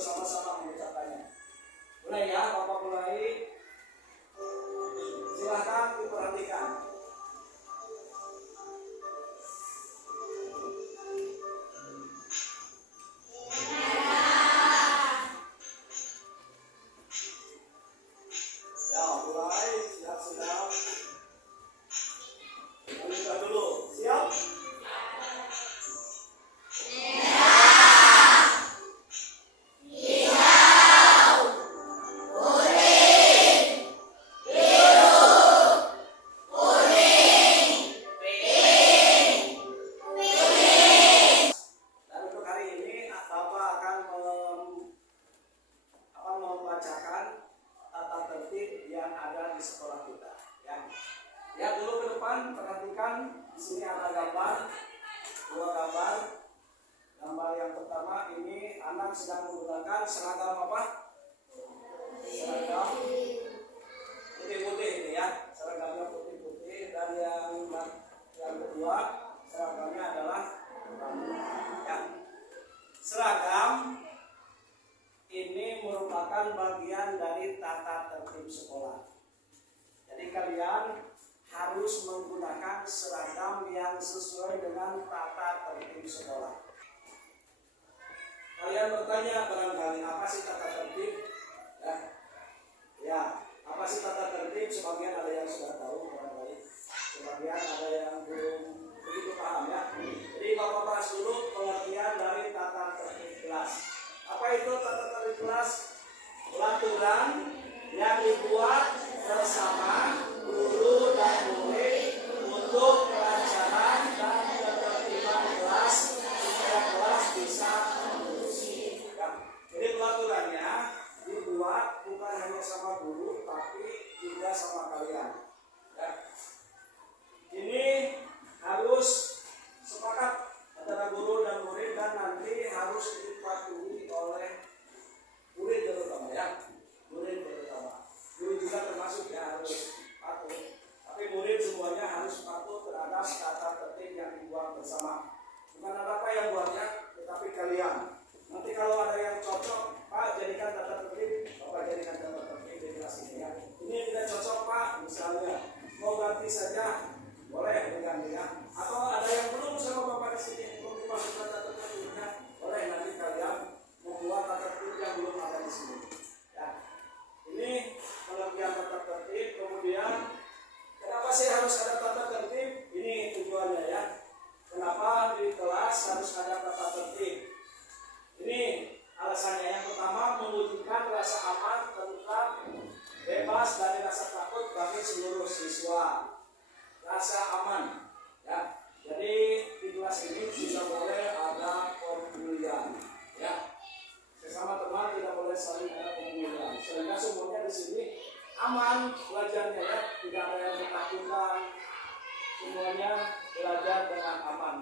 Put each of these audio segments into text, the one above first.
bersama-sama mengucapkannya. Mulai ya, Bapak mulai. Silahkan diperhatikan. Ya, mulai. Siap-siap. Kita dulu. Siap? Membacakan tata tertib yang ada di sekolah kita. Ya, lihat dulu ke depan, perhatikan di sini ada gambar, dua gambar. Gambar yang pertama ini anak sedang menggunakan seragam apa? Seragam putih-putih ini ya, seragamnya putih-putih. Dan yang kedua seragamnya adalah ya. Seragam ini merupakan bagian dari tata tertib sekolah. Jadi kalian harus menggunakan seragam yang sesuai dengan tata tertib sekolah. Kalian bertanya barangkali, apa sih tata tertib? Ya, apa sih tata tertib? Sebagian ada yang sudah tahu barangkali, sebagian ada yang belum begitu paham ya. Jadi Bapak bahas dulu pengertian dari tata tertib kelas. Apa itu tata tertib kelas? Peraturan yang dibuat bersama guru dan murid untuk kelancaran dan ketertiban kelas supaya kelas bisa kondusif. Jadi peraturannya dibuat bukan hanya sama guru tapi juga sama kalian. Ya. Ini harus sepakat antara guru dan murid dan nanti harus dipatuhi oleh murid terutama ya. Murid terutama. Guru juga termasuk ya harus patuh. Tapi murid semuanya harus patuh terhadap tata tertib yang dibuat bersama. Bukan apa yang buatnya, tetapi kalian. Nanti kalau ada yang cocok, Pak jadikan tata tertib, Bapak jadikan tata tertib di kelas ini ya. Ini tidak cocok Pak, misalnya mau ganti saja, boleh diganti ya. Atau ada yang belum sama Bapak di sini, belum dimasukkan tata tertibnya, boleh nanti kalian membuat tata tertib yang belum ada di sini. Ya. Ini pengertian tata tertib. Kemudian kenapa sih harus ada tata tertib? Ini tujuannya ya. Kenapa di kelas harus ada tata tertib? Ini alasannya. Yang pertama, mewujudkan rasa aman, tentram, bebas dari rasa takut bagi seluruh siswa. Rasa aman ya. Jadi di kelas ini tidak boleh ada pembulian ya. Sesama teman tidak boleh saling ada pembulian. Sehingga semuanya di sini aman belajarnya ya. Tidak ada yang ketakutan. Semuanya belajar dengan aman.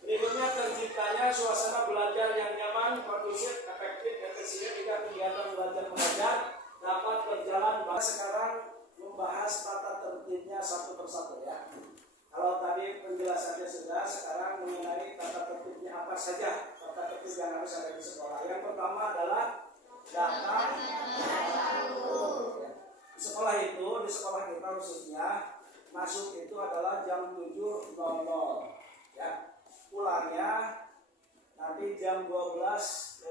Berikutnya, terciptanya suasana belajar yang nyaman, kondusif, efektif, efisien hingga kegiatan belajar mengajar dapat berjalan. Sekarang membahas tata tertibnya satu persatu ya. Kalau tadi penjelasannya sudah, sekarang mengenai tata tertibnya apa saja tata tertib yang harus ada di sekolah. Yang pertama adalah datang di sekolah itu, di sekolah kita khususnya masuk itu adalah jam 7.00 ya. Pulangnya nanti jam 12:30.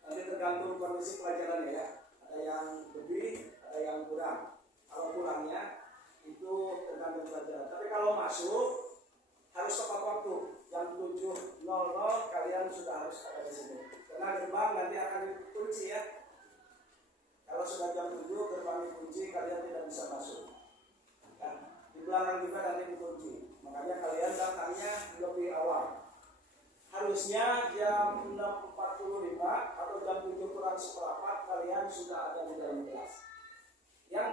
Nanti tergantung kondisi pelajarannya ya. Ada yang lebih, ada yang kurang. Kalau pulangnya itu tergantung pelajaran. Tapi kalau masuk harus tepat waktu. Jam 7.00 kalian sudah harus ada di sini. Karena gerbang nanti akan dikunci ya. Kalau sudah jam 7 gerbang dikunci, kalian tidak bisa masuk. Ya. Di belakang juga nanti dikunci. Makanya kalian datangnya lebih awal. Harusnya jam 6.45 atau jam 7:04 kalian sudah ada di dalam kelas. Yang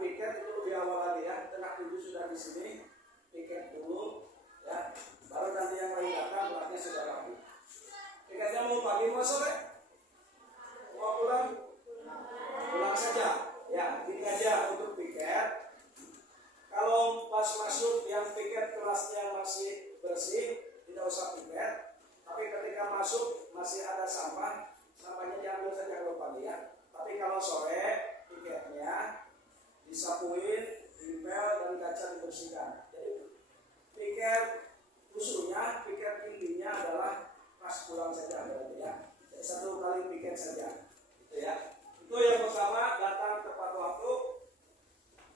piket itu lebih awal lagi ya. Setengah 7 sudah di sini. Piket dulu ya. Baru nanti yang lain datang berarti sudah rapi. Piketnya mau pagi mau sore? Mau pulang? Pulang saja. Ya, ini aja untuk piket. Kalau pas masuk yang piket kelasnya masih bersih, tidak usah piket. Tapi ketika masuk masih ada sampah, sampahnya diambil saja kalau pagi ya. Tapi kalau sore piketnya disapuin, dipel dan kaca dibersihkan. Jadi piket usulnya, piket intinya adalah pas pulang saja berarti ya. Jadi 1 kali piket saja, gitu ya. Itu yang pertama, datang tepat waktu.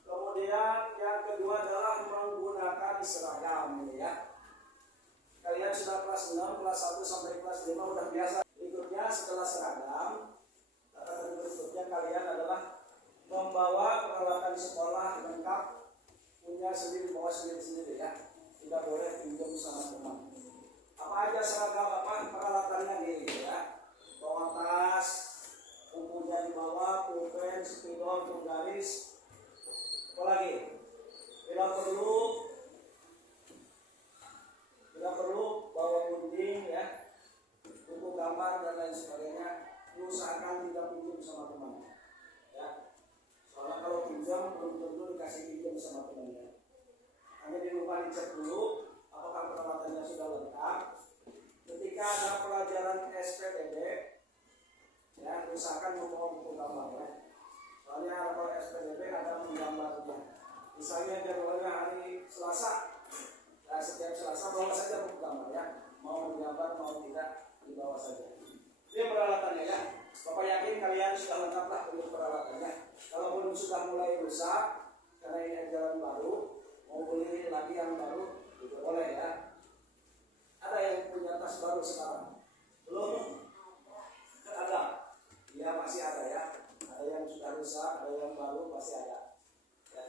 Kemudian yang kedua adalah menggunakan seragam, ya. Kalian sudah kelas 6, kelas 1 sampai kelas 5 udah biasa. Berikutnya setelah seragam, kata berikutnya kalian adalah membawa peralatan sekolah lengkap, punya sendiri, bawa sendiri-sendiri ya. Tidak boleh pinjam sama teman. Apa aja seragam, apa peralatannya ini ya. Bawa tas, bukunya dibawa, pulpen, spidol, penggaris, apa lagi? Bila perlu bawa gunting ya, buku gambar dan lain sebagainya. Usahakan tidak pinjam sama teman ya. Soalnya kalau pinjam belum tentu dikasih pinjam sama temannya. Hanya di rumah dicek dulu apakah peralatannya sudah lengkap. Ketika ada pelajaran SPDB ya, usahakan membawa buku gambar ya. Soalnya kalau SPDB ada menggambarnya. Misalnya jadwalnya hari Selasa, nah setiap Selasa bawa saja buku gambar ya. Mau menggambar mau tidak dibawa saja. Ini peralatannya ya. Bapak yakin kalian sudah lengkap lah untuk peralatannya. Kalau belum sudah mulai rusak karena ini ajaran baru, mau beli lagi yang baru juga boleh ya. Ada yang punya tas baru sekarang? Belum? Kan ada. Ya masih ada ya. Ada yang sudah rusak, ada yang baru, masih ada ya.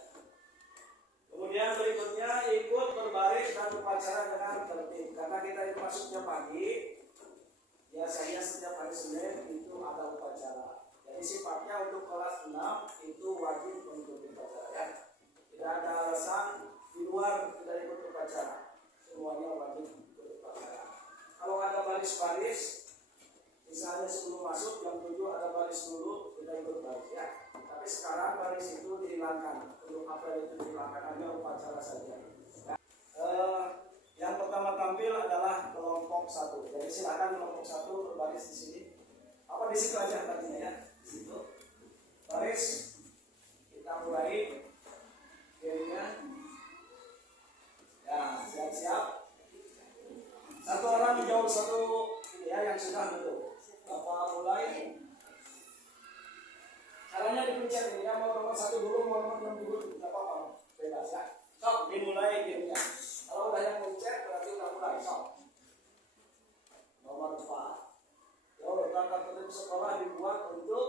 Kemudian berikutnya ikut berbaris dan upacara dengan tertib. Karena kita itu masuknya pagi, biasanya setiap hari Senin itu ada upacara. Jadi sifatnya untuk kelas 6 itu wajib mengikuti upacara ya. Tidak ada alasan di luar tidak ikut upacara. Semuanya wajib ikut upacara. Kalau ada baris-baris, misalnya sebelum masuk jam 7 ada baris dulu, kita ikut baris ya. Tapi sekarang baris itu dihilangkan. Untuk apa itu dihilangkan, hanya upacara saja ya. Yang pertama tampil adalah kelompok 1. Jadi silakan kelompok 1 berbaris di sini. Apa di situ aja tadinya ya? Di situ. Baris. Kita mulai gamenya. Ya, siap-siap. Satu orang menjawab satu ya yang sudah duduk. Bapak mulai. Caranya dipencet ini ya, mau nomor 1 dulu, mau nomor 6 dulu, tidak apa-apa, bebas ya. Sok, dimulai gamenya. Kalau udah yang pencet berarti udah mulai. Sok. Nomor 4. Yo, tata tertib sekolah dibuat untuk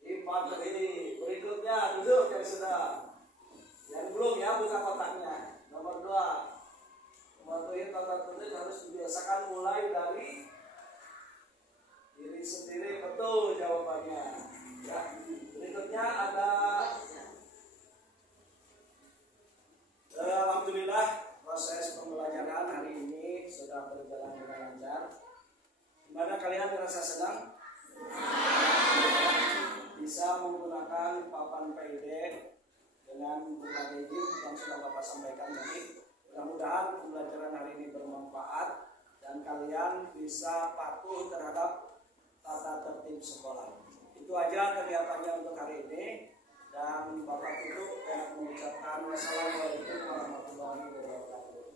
impact ini. Berikutnya duduk yang sudah. Yang belum ya, buka kotaknya. Nomor 2. Mematuhi tata tertib harus dibiasakan mulai dari diri sendiri. Betul jawabannya. Ya. Berikutnya ada alhamdulillah proses pembelajaran hari ini sudah berjalan dengan lancar. Gimana kalian merasa senang? Bisa menggunakan papan PID dengan berbagai game yang sudah Bapak sampaikan tadi. Mudah-mudahan pembelajaran hari ini bermanfaat dan kalian bisa patuh terhadap tata tertib sekolah. Itu aja kegiatannya untuk hari ini. Dan Bapak tutup dengan mengucapkan wassalamualaikum warahmatullahi wabarakatuh.